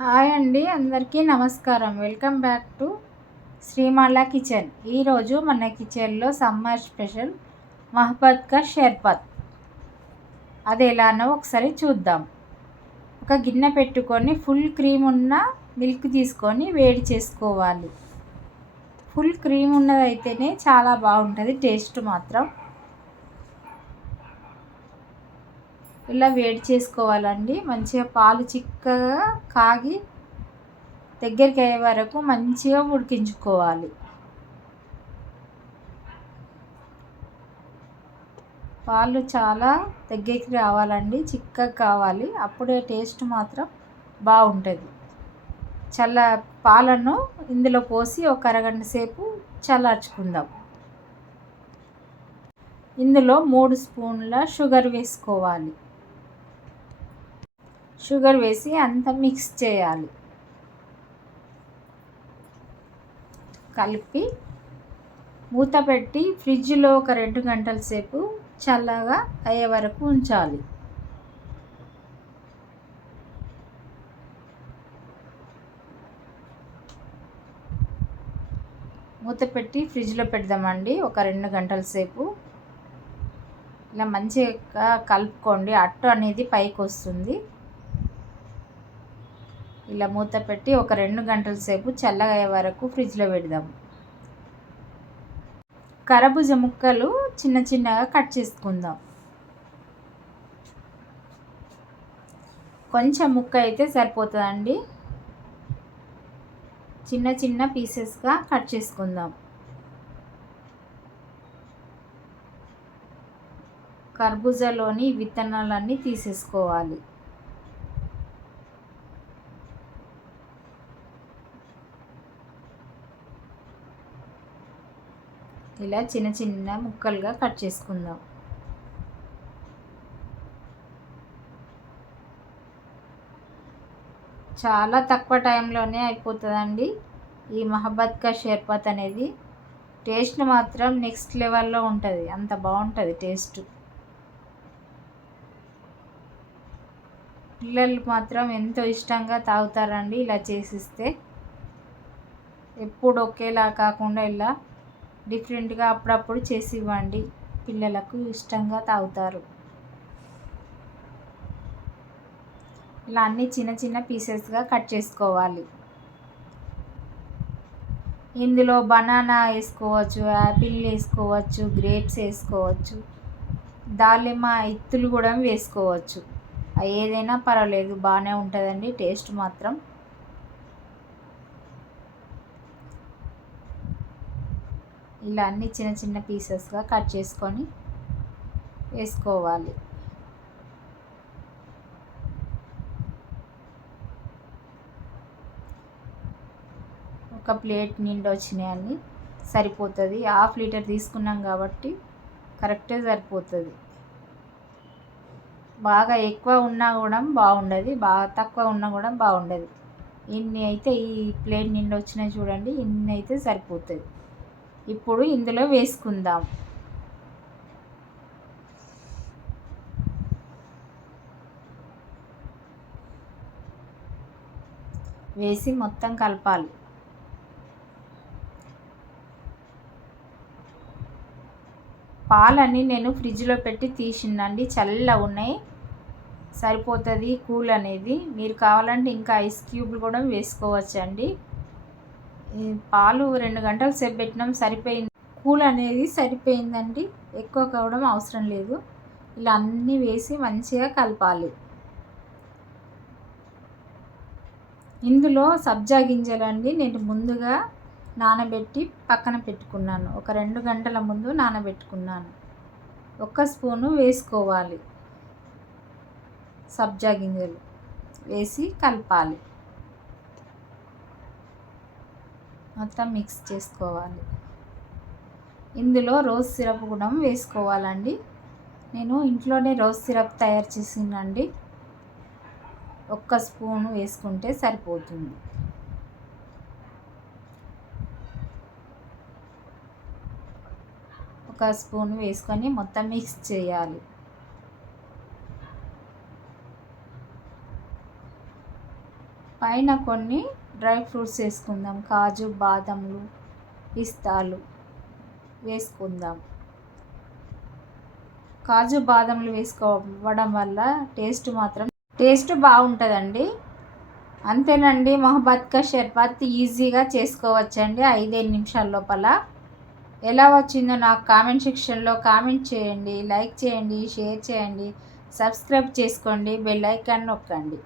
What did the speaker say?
Hi అండి అందరికీ నమస్కారం. Welcome back to Srimala kitchen. ఈరోజు మన కిచెన్లో సమ్మర్ స్పెషల్ మహబత్ కా షర్బత్. అది ఎలానో ఒకసారి చూద్దాం. ఒక గిన్నె పెట్టుకొని ఫుల్ క్రీమ్ ఉన్న మిల్క్ తీసుకొని వేడి చేసుకోవాలి. ఫుల్ క్రీమ్ ఉన్నదైతేనే చాలా బాగుంటుంది టేస్ట్ మాత్రం. ఇలా వేడి చేసుకోవాలండి. మంచిగా పాలు చిక్కగా కాగి దగ్గరికి అయ్యే వరకు మంచిగా ఉడికించుకోవాలి. పాలు చాలా దగ్గరికి రావాలండి. చిక్కగా కావాలి. అప్పుడే టేస్ట్ మాత్రం బాగుంటుంది. చల్ల పాలను ఇందులో పోసి ఒక అరగంట సేపు చల్లార్చుకుందాం. ఇందులో మూడు స్పూన్ల షుగర్ వేసుకోవాలి. షుగర్ వేసి అంతా మిక్స్ చేయాలి. కలిపి మూత పెట్టి ఫ్రిడ్జ్లో ఒక రెండు గంటల సేపు చల్లగా అయ్యే వరకు ఉంచాలి. మూత పెట్టి ఫ్రిడ్జ్లో పెడదామండి. ఒక రెండు గంటల సేపు. ఇలా మంచిగా కలుపుకోండి. అట్టు అనేది పైకి వస్తుంది ఇలా మూత పెట్టి ఒక రెండు గంటల సేపు చల్లగయ్యే వరకు ఫ్రిడ్జ్లో పెడదాం. కరబుజ ముక్కలు చిన్న చిన్నగా కట్ చేసుకుందాం. కొంచెం ముక్క అయితే సరిపోతుందండి. చిన్న చిన్న పీసెస్గా కట్ చేసుకుందాం. కర్బూజాలోని విత్తనాలన్నీ తీసేసుకోవాలి. ఇలా చిన్న చిన్న ముక్కలుగా కట్ చేసుకుందాం. చాలా తక్కువ టైంలోనే అయిపోతుందండి ఈ మహబత్ కా అనేది. టేస్ట్ మాత్రం నెక్స్ట్ లెవెల్లో ఉంటుంది. అంత బాగుంటుంది టేస్ట్. పిల్లలు మాత్రం ఎంతో ఇష్టంగా తాగుతారండి ఇలా చేసిస్తే. ఎప్పుడు ఒకేలా కాకుండా ఇలా డిఫరెంట్గా అప్పుడప్పుడు చేసి ఇవ్వండి పిల్లలకు ఇష్టంగా తాగుతారు. ఇలా అన్ని చిన్న చిన్న పీసెస్గా కట్ చేసుకోవాలి. ఇందులో బనానా వేసుకోవచ్చు యాపిల్ వేసుకోవచ్చు గ్రేప్స్ వేసుకోవచ్చు దాలిమ్మ ఇత్తులు కూడా వేసుకోవచ్చు. ఏదైనా పర్వాలేదు బాగానే ఉంటుందండి టేస్ట్ మాత్రం. ఇలా అన్ని చిన్న చిన్న పీసెస్గా కట్ చేసుకొని వేసుకోవాలి. ఒక ప్లేట్ నిండా వచ్చినాయని సరిపోతుంది. హాఫ్ లీటర్ తీసుకున్నాం కాబట్టి కరెక్టే సరిపోతుంది. బాగా ఎక్కువ ఉన్నా కూడా బాగుండదు. బాగా తక్కువ ఉన్నా కూడా బాగుండదు. ఇన్ని అయితే ఈ ప్లేట్ నిండా వచ్చినాయి చూడండి. ఇన్ని అయితే సరిపోతుంది. ఇప్పుడు ఇందులో వేసుకుందాం. వేసి మొత్తం కలపాలి. పాలన్నీ నేను ఫ్రిడ్జ్లో పెట్టి తీసిందండి చల్ల ఉన్నాయి. సరిపోతుంది కూల్ అనేది. మీరు కావాలంటే ఇంకా ఐస్ క్యూబ్లు కూడా వేసుకోవచ్చండి. పాలు రెండు గంటలు సేపు పెట్టినాం సరిపోయింది. కూల్ అనేది సరిపోయిందండి. ఎక్కువ కావడం అవసరం లేదు. ఇలా అన్నీ వేసి మంచిగా కలపాలి. ఇందులో సబ్జా గింజలు అండి నేను ముందుగా నానబెట్టి పక్కన పెట్టుకున్నాను. ఒక రెండు గంటల ముందు నానబెట్టుకున్నాను. ఒక స్పూను వేసుకోవాలి. సబ్జా గింజలు వేసి కలపాలి. మొత్తం మిక్స్ చేసుకోవాలి. ఇందులో రోజ్ సిరప్ కూడా వేసుకోవాలండి. నేను ఇంట్లోనే రోజ్ సిరప్ తయారు చేసిందండి. ఒక్క స్పూను వేసుకుంటే సరిపోతుంది. ఒక స్పూన్ వేసుకొని మొత్తం మిక్స్ చేయాలి. పైన కొన్ని డ్రై ఫ్రూట్స్ వేసుకుందాం. కాజు బాదంలు పిస్తాలు వేసుకుందాం. కాజు బాదంలు వేసుకోవడం వల్ల టేస్ట్ మాత్రం టేస్ట్ బాగుంటుందండి. అంతేనండి మొహబత్కా షర్బత్ ఈజీగా చేసుకోవచ్చండి. ఐదైదు నిమిషాల లోపల. ఎలా వచ్చిందో నాకు కామెంట్ సెక్షన్లో కామెంట్ చేయండి లైక్ చేయండి షేర్ చేయండి సబ్స్క్రైబ్ చేసుకోండి బెల్ ఐకాన్ నొక్కండి.